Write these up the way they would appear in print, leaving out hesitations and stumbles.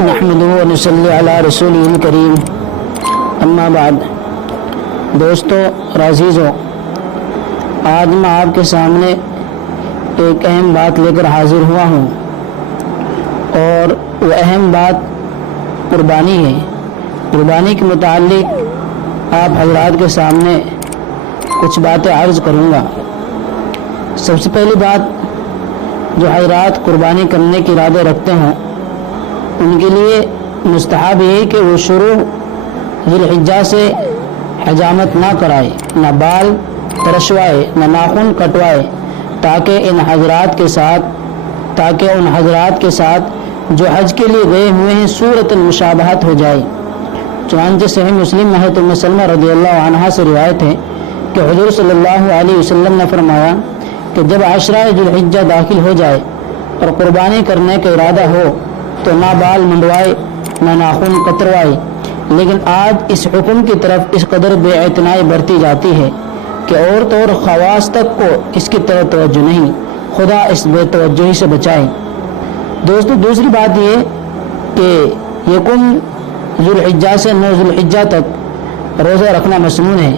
نحمدہ و نصلی علی رسولہ الکریم اما بعد۔ دوستو اور عزیزو، آج میں آپ کے سامنے ایک اہم بات لے کر حاضر ہوا ہوں، اور وہ اہم بات قربانی ہے۔ قربانی کے متعلق آپ حضرات کے سامنے کچھ باتیں عرض کروں گا۔ سب سے پہلی بات، جو حضرات قربانی کرنے کے ارادے رکھتے ہوں ان کے لیے مستحب یہ کہ وہ شروع ذی الحجہ سے حجامت نہ کرائے، نہ بال ترشوائے، نہ ناخن کٹوائے، تاکہ ان حضرات کے ساتھ جو حج کے لیے گئے ہوئے ہیں صورت المشابہت ہو جائے۔ چنانچہ صحیح مسلم میں حضرت ام سلمہ رضی اللہ عنہا سے روایت ہے کہ حضور صلی اللہ علیہ وسلم نے فرمایا کہ جب عشرہ ذی الحجہ داخل ہو جائے اور قربانی کرنے کا ارادہ ہو تو نہ بال منڈوائے نہ ناخن کتروائے۔ لیکن آج اس حکم کی طرف اس قدر بے اعتنائی برتی جاتی ہے کہ عورت اور خواص تک کو اس کی طرف توجہ نہیں۔ خدا اس بے توجہی سے بچائے۔ دوستو، دوسری بات یہ کہ یکم ذی الحجہ سے 9 ذی الحجہ تک روزہ رکھنا مسنون ہے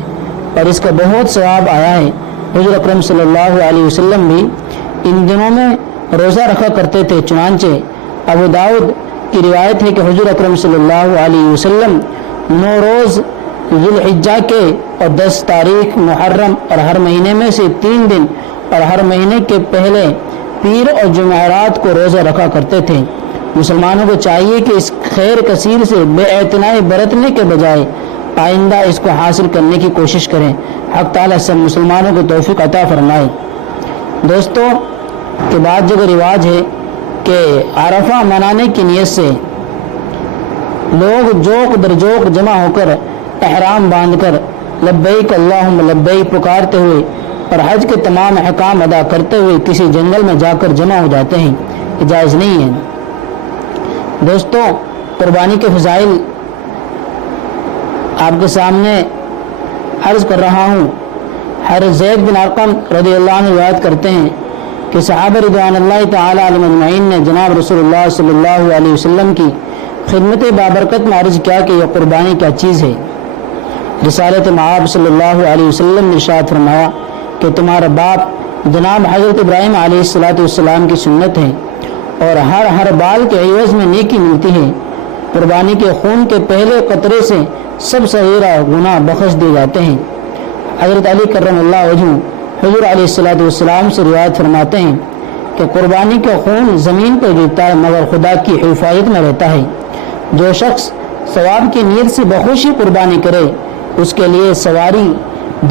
اور اس کا بہت ثواب آیا ہے۔ حضور اکرم صلی اللہ علیہ وسلم بھی ان دنوں میں روزہ رکھا کرتے تھے۔ چنانچہ ابو داؤد کی روایت ہے کہ حضور اکرم صلی اللہ علیہ وسلم 9 روز ذی الحجہ کے اور 10 تاریخ محرم اور ہر مہینے میں سے 3 دن اور ہر مہینے کے پہلے پیر اور جمعرات کو روزہ رکھا کرتے تھے۔ مسلمانوں کو چاہیے کہ اس خیر کثیر سے بے اعتنائی برتنے کے بجائے آئندہ اس کو حاصل کرنے کی کوشش کریں۔ حق تعالیٰ سب مسلمانوں کو توفیق عطا فرمائے۔ دوستو، کے بعد جو رواج ہے کہ عرفہ منانے کی نیت سے لوگ جوق در جوق جمع ہو کر احرام باندھ کر لبیک اللہم لبیک پکارتے ہوئے اور حج کے تمام احکام ادا کرتے ہوئے کسی جنگل میں جا کر جمع ہو جاتے ہیں۔ جائز نہیں ہے۔ دوستو، قربانی کے فضائل آپ کے سامنے عرض کر رہا ہوں۔ حضرت زید بن ارقم رضی اللہ عنہ روایت کرتے ہیں کہ صحابہ رضوان اللہ تعالی علیہم اجمعین نے جناب رسول اللہ صلی اللہ علیہ وسلم کی خدمت بابرکت میں عرض کیا کہ یہ قربانی کیا چیز ہے۔ رسالت مآب صلی اللہ علیہ وسلم نے ارشاد فرمایا کہ تمہارا باپ جناب حضرت ابراہیم علیہ السلام کی سنت ہے اور ہر بال کے عوض میں نیکی ملتی ہے۔ قربانی کے خون کے پہلے قطرے سے سب صغیرہ گناہ بخش دیے جاتے ہیں۔ حضرت علی کرم اللہ وجہہ حضور علیہ السلام سے روایت فرماتے ہیں کہ قربانی کا خون زمین پر گرتا ہے مگر خدا کی حفاظت میں رہتا ہے۔ جو شخص ثواب کی نیت سے بخوشی قربانی کرے اس کے لیے سواری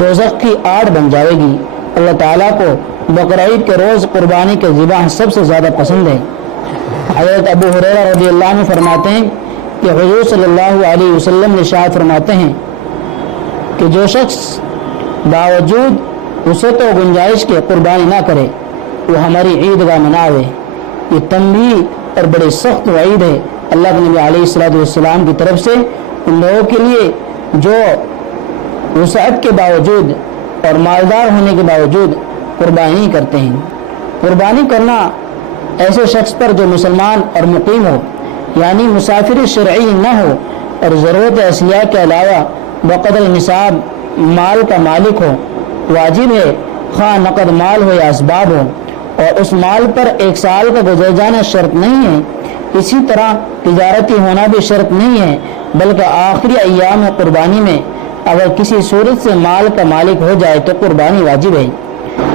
دوزخ کی آڑ بن جائے گی۔ اللہ تعالیٰ کو بقرعید کے روز قربانی کے ذبح سب سے زیادہ پسند ہے۔ حضرت ابو ہریرہ رضی اللہ عنہ فرماتے ہیں کہ حضور صلی اللہ علیہ وسلم نے ارشاد فرماتے ہیں کہ جو شخص باوجود وسعت و گنجائش کے قربانی نہ کرے وہ ہماری عیدگاہ مناوے۔ یہ تنبیہ اور بڑے سخت وعید ہے اللہ کے نبی علیہ السلام کی طرف سے ان لوگوں کے لیے جو وسعت کے باوجود اور مالدار ہونے کے باوجود قربانی نہیں کرتے ہیں۔ قربانی کرنا ایسے شخص پر جو مسلمان اور مقیم ہو، یعنی مسافر شرعی نہ ہو اور ضرورت اصلیہ کے علاوہ بقدر نصاب مال کا مالک ہو، واجب ہے، خواہ نقد مال ہو یا اسباب ہو، اور اس مال پر 1 سال کا گزر جانا شرط نہیں ہے۔ اسی طرح تجارتی ہونا بھی شرط نہیں ہے، بلکہ آخری ایام قربانی میں اگر کسی صورت سے مال کا مالک ہو جائے تو قربانی واجب ہے۔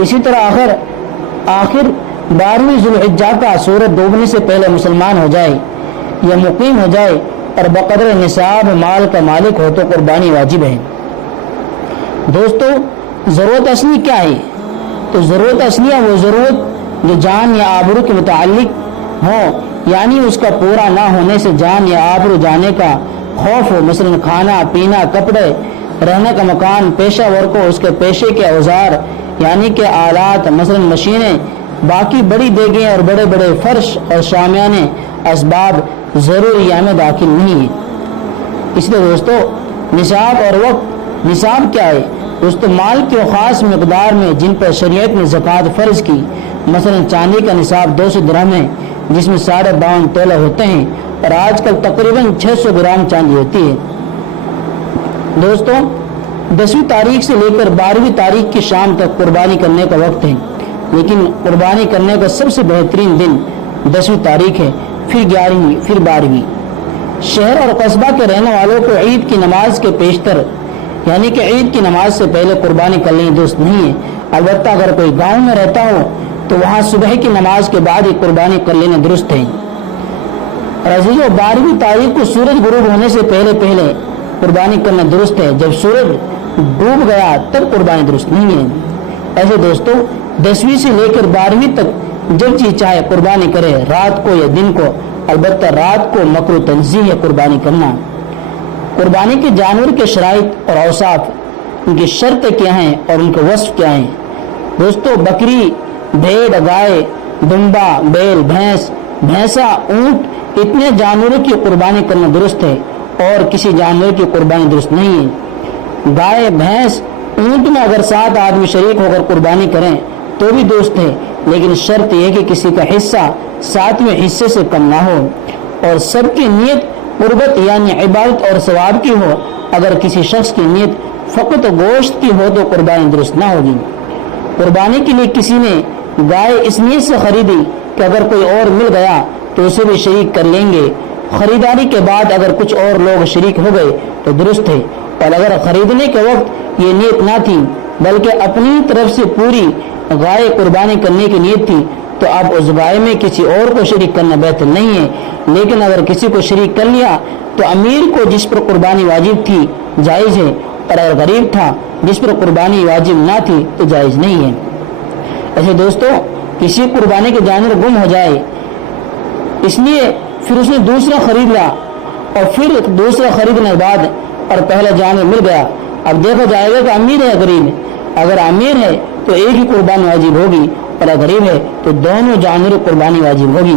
اسی طرح آخر 12ویں ذی الحجہ کا سورج ڈوبنے سے پہلے مسلمان ہو جائے یا مقیم ہو جائے اور بقدر نصاب مال کا مالک ہو تو قربانی واجب ہے۔ دوستو، ضرورت اصلی کیا ہے؟ تو ضرورت اصلیہ وہ ضرورت جو جان یا آبرو کے متعلق ہو، یعنی اس کا پورا نہ ہونے سے جان یا آبرو جانے کا خوف ہو، مثلا کھانا پینا، کپڑے، رہنے کا مکان، پیشہ ور کو اس کے پیشے کے اوزار یعنی کہ آلات، مثلا مشینیں، باقی بڑی دیگیں اور بڑے بڑے فرش اور شامیانے اسباب ضروریات میں داخل نہیں ہیں۔ اس لیے دوستو، نصاب اور وقت، نصاب کیا ہے؟ اس تو مال کے خاص مقدار میں جن پر شریعت نے زکوٰۃ فرض کی، مثلا چاندی کا نصاب 200 درہم ہے جس میں 52.5 تولہ ہوتے ہیں، اور آج کل تقریباً 600 گرام چاندی ہوتی ہے۔ دوستوں 10ویں تاریخ سے لے کر 12ویں تاریخ کی شام تک قربانی کرنے کا وقت ہے، لیکن قربانی کرنے کا سب سے بہترین دن 10ویں تاریخ ہے، پھر 11ویں، پھر 12ویں۔ شہر اور قصبہ کے رہنے والوں کو عید کی نماز کے پیشتر یعنی کہ عید کی نماز سے پہلے قربانی کر لیں درست نہیں ہے۔ البتہ اگر کوئی گاؤں میں رہتا ہو تو وہاں صبح کی نماز کے بعد ہی قربانی کر لینا درست ہے۔ عزیزو 12ویں تاریخ کو سورج غروب ہونے سے پہلے قربانی کرنا درست ہے، جب سورج ڈوب گیا تب قربانی درست نہیں ہے۔ ایسے دوستو 10ویں سے لے کر 12ویں تک جب جی چاہے قربانی کرے، رات کو یا دن کو، البتہ رات کو مکروہ تنزیہ ہے قربانی کرنا۔ قربانی کے جانور کے شرائط اور اوصاف، ان کی شرطیں کیا ہیں اور ان کے وصف کیا ہیں؟ دوستو بکری، بھیڑ، گائے، دمبا، بیل، بھینس، بھینسا، اونٹ، اتنے جانوروں کی قربانی کرنا درست ہے اور کسی جانور کی قربانی درست نہیں ہے۔ گائے، بھینس، اونٹ میں اگر 7 آدمی شریک ہو کر قربانی کریں تو بھی درست ہے، لیکن شرط یہ کہ کسی کا حصہ 7ویں حصے سے کم نہ ہو اور سب کی نیت قربت یعنی عبادت اور ثواب کی ہو۔ اگر کسی شخص کی نیت فقط گوشت کی ہو تو قربانی درست نہ ہوگی۔ قربانی کے لیے کسی نے گائے اس نیت سے خریدی کہ اگر کوئی اور مل گیا تو اسے بھی شریک کر لیں گے، خریداری کے بعد اگر کچھ اور لوگ شریک ہو گئے تو درست ہے، اور اگر خریدنے کے وقت یہ نیت نہ تھی بلکہ اپنی طرف سے پوری گائے قربانی کرنے کی نیت تھی تو اب اس گائے میں کسی اور کو شریک کرنا بہتر نہیں ہے۔ لیکن اگر کسی کو شریک کر لیا تو امیر کو جس پر قربانی واجب تھی جائز ہے، اور اگر غریب تھا جس پر قربانی واجب نہ تھی تو جائز نہیں ہے۔ ایسے دوستو کسی قربانی کے جانور گم ہو جائے، اس لیے پھر اس نے دوسرا خرید لیا اور پھر دوسرا خریدنے کے بعد اور پہلا جانور مل گیا، اب دیکھا جائے گا کہ امیر ہے یا غریب ہے۔ اگر امیر ہے تو ایک ہی قربانی واجب ہوگی اور اگر غریب ہے تو دونوں جانور قربانی واجب ہوگی۔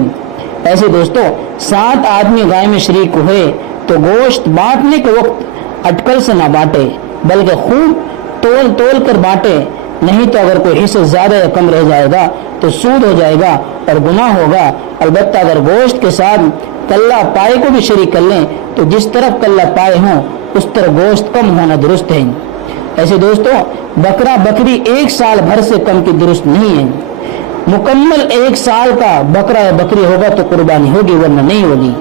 ایسے دوستو 7 آدمی گائے میں شریک ہوئے تو گوشت بانٹنے کے وقت اٹکل سے نہ بانٹے بلکہ خوب تول کر بانٹے، نہیں تو اگر کوئی حصہ زیادہ یا کم رہ جائے گا تو سود ہو جائے گا اور گناہ ہوگا۔ البتہ اگر گوشت کے ساتھ کلہ پائے کو بھی شریک کر لیں تو جس طرف کلہ پائے ہوں اس طرح گوشت کم ہونا درست ہے۔ ایسے دوستو بکرا بکری 1 سال بھر سے کم کی درست نہیں ہے۔ مکمل 1 سال کا بکرا یا بکری ہوگا تو قربانی ہوگی ورنہ نہیں ہوگی۔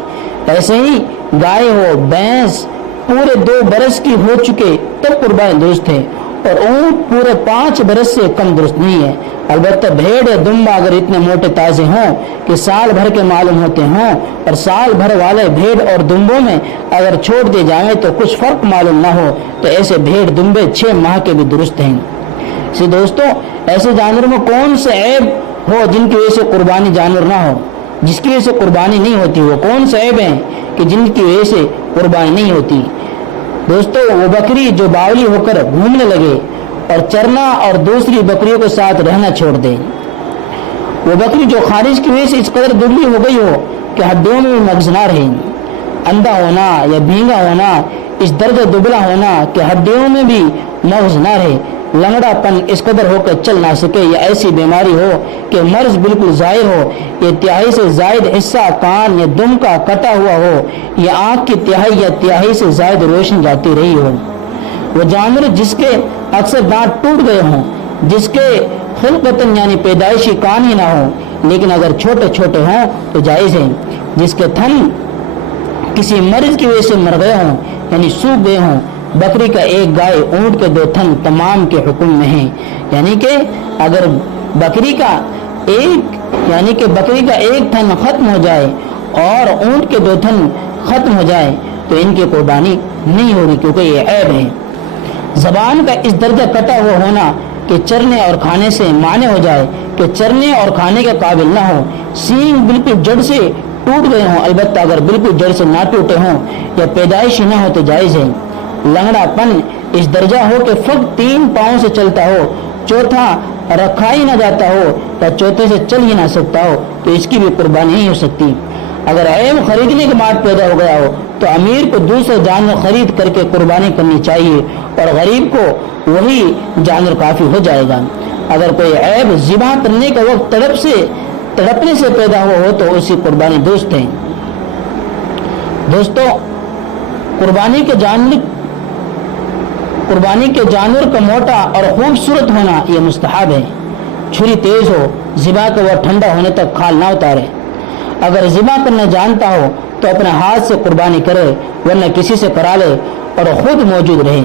ایسے ہی گائے ہو، بھینس پورے 2 برس کی ہو چکے تب قربانی درست ہے، اور اونٹ پورے 5 برس سے کم درست نہیں ہے۔ البتہ بھیڑ یا دمبا اگر اتنے موٹے تازے ہوں کہ سال بھر کے معلوم ہوتے ہوں اور سال بھر والے بھیڑ اور دمبوں میں اگر چھوڑ دیے جائیں تو کچھ فرق معلوم نہ ہو تو ایسے بھیڑ دمبے 6 ماہ کے بھی درست ہیں۔ اسی دوستو ایسے جانوروں میں کون سے عیب ہو جن کی وجہ سے قربانی جانور نہ ہو، جس کی وجہ سے قربانی نہیں ہوتی، وہ کون سے عیب ہیں کہ جن کی وجہ سے قربانی نہیں ہوتی؟ دوستو وہ بکری جو باولی ہو کر گھومنے لگے اور چرنا اور دوسری بکریوں کے ساتھ رہنا چھوڑ دے، وہ بکری جو خارج کی وجہ سے اس قدر دبلی ہو گئی ہو کہ ہڈیوں میں مغز نہ رہے، اندھا ہونا یا بھینگا ہونا، اس درجہ دبلا ہونا کہ ہڈیوں میں بھی مغز نہ رہے، لنگڑا پن اس قدر ہو کر چل نہ سکے، یا ایسی بیماری ہو کہ مرض بالکل ظاہر ہو، یا تہائی سے زائد حصہ کان یا دم کا کٹا ہوا ہو، یا آنکھ کی تہائی یا تہائی سے زائد روشن جاتی رہی ہو، وہ جانور جس کے اکثر دانت ٹوٹ گئے ہوں، جس کے خلقتاً یعنی پیدائشی کان ہی نہ ہو لیکن اگر چھوٹے چھوٹے ہوں تو جائز ہے، جس کے تھن کسی مرض کی وجہ سے مر گئے ہوں یعنی سوکھ گئے ہوں، بکری کا 1 گائے، اونٹ کے 2 تھن تمام کے حکم میں ہیں، یعنی کہ اگر بکری کا ایک تھن ختم ہو جائے اور اونٹ کے 2 تھن ختم ہو جائے تو ان کی قربانی نہیں ہوگی کیونکہ یہ عیب ہے۔ زبان کا اس درجہ کٹا ہوا ہونا کہ چرنے اور کھانے سے مانع ہو جائے، کہ چرنے اور کھانے کے قابل نہ ہو، سینگ بالکل جڑ سے ٹوٹ گئے ہوں، البتہ اگر بالکل جڑ سے نہ ٹوٹے ہوں یا پیدائشی نہ ہو تو جائز ہے۔ لنگڑا پن اس درجہ ہو کہ فقط 3 پاؤں سے چلتا ہو، چوتھا رکھا ہی نہ جاتا ہو یا چوتھے سے چل ہی نہ سکتا ہو تو اس کی بھی قربانی نہیں ہو سکتی۔ اگر عیب خریدنے کے بعد پیدا ہو گیا ہو تو امیر کو دوسرے جانور خرید کر کے قربانی کرنی چاہیے اور غریب کو وہی جانور کافی ہو جائے گا۔ اگر کوئی عیب ذبح کرنے کے وقت تڑپنے سے پیدا ہو تو اسی قربانی درست ہے۔ دوستو قربانی کے جانور کا موٹا اور خوبصورت ہونا یہ مستحب ہے۔ چھری تیز ہو، ذبح کا وہ ٹھنڈا ہونے تک کھال نہ اتارے۔ اگر ذبح کرنا جانتا ہو تو اپنے ہاتھ سے قربانی کرے، ورنہ کسی سے کرا لے اور خود موجود رہے۔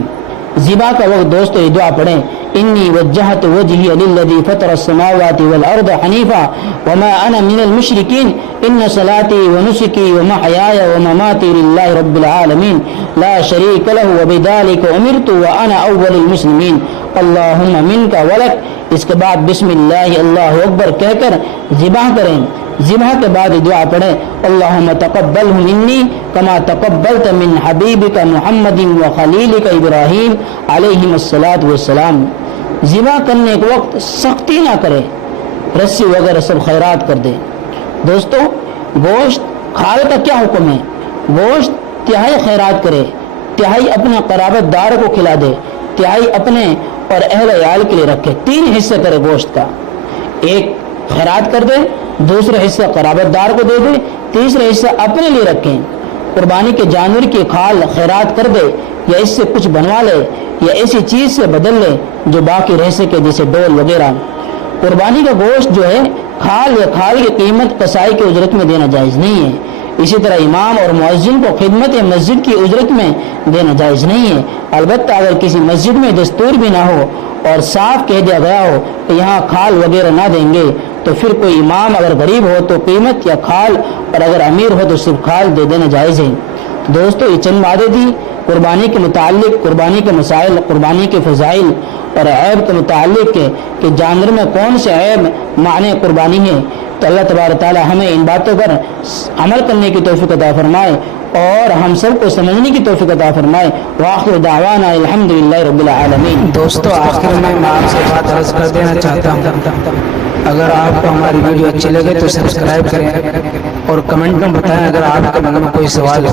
ذبح کا وقت دوستو یہ دعا پڑھیں، انی وجہت وجہی للذی فطر السماوات والارض حنیفا وما انا من المشرکین ان صلاتی ونسکی ومحیای ومماتی للہ رب العالمین لا شریک لہ وبذالک امرت وانا اول المسلمین اللہم منک ولک۔ اس کے بعد بسم اللہ اللہ اکبر کہہ کر ذبح کریں۔ ذبح کے بعد دعا پڑھیں، اللہم تقبلہ منی کما تقبلت من حبیبک محمد وخلیلک ابراہیم علیہم الصلاۃ والسلام۔ ذبح کرنے کے وقت سختی نہ کرے، رسی وغیرہ سب خیرات کر دے۔ دوستو گوشت کھال کا کیا حکم ہے؟ گوشت تہائی خیرات کرے، تہائی اپنے قرابت دار کو کھلا دے، تہائی اپنے اور اہل عیال کے لیے رکھے۔ 3 حصے کرے گوشت کا، ایک خیرات کر دے، دوسرا حصہ قرابت دار کو دے دے، تیسرا حصہ اپنے لیے رکھیں۔ قربانی کے جانور کی کھال خیرات کر دے یا اس سے کچھ بنوا لے یا ایسی چیز سے بدل لے جو باقی رہ سکے، جیسے ڈول وغیرہ۔ قربانی کا گوشت جو ہے کھال یا کھال کی قیمت قصائی کی اجرت میں دینا جائز نہیں ہے۔ اسی طرح امام اور مؤذن کو خدمت مسجد کی اجرت میں دینا جائز نہیں ہے۔ البتہ اگر کسی مسجد میں دستور بھی نہ ہو اور صاف کہہ دیا گیا ہو کہ یہاں کھال وغیرہ نہ دیں گے، تو پھر کوئی امام اگر غریب ہو تو قیمت یا کھال، اور اگر امیر ہو تو صرف کھال دے دینا جائز ہے۔ دوستو یہ چند باتیں تھی قربانی کے متعلق، قربانی کے مسائل، قربانی کے فضائل اور عیب کے متعلق کہ جانور میں کون سے عیب معنی قربانی ہے۔ تو اللہ تبارک تعالی ہمیں ان باتوں پر عمل کرنے کی توفیق عطا فرمائے اور ہم سب کو سمجھنے کی توفیق عطا فرمائے۔ وآخر دعوانا الحمدللہ رب العالمین۔ دوستو آخر میں آپ سے بات عرض کر دینا چاہتا ہوں، اگر آپ کو ہماری ویڈیو اچھی لگے تو سبسکرائب کریں اور کمنٹ میں بتائیں اگر آپ کے من میں کوئی سوال ہو۔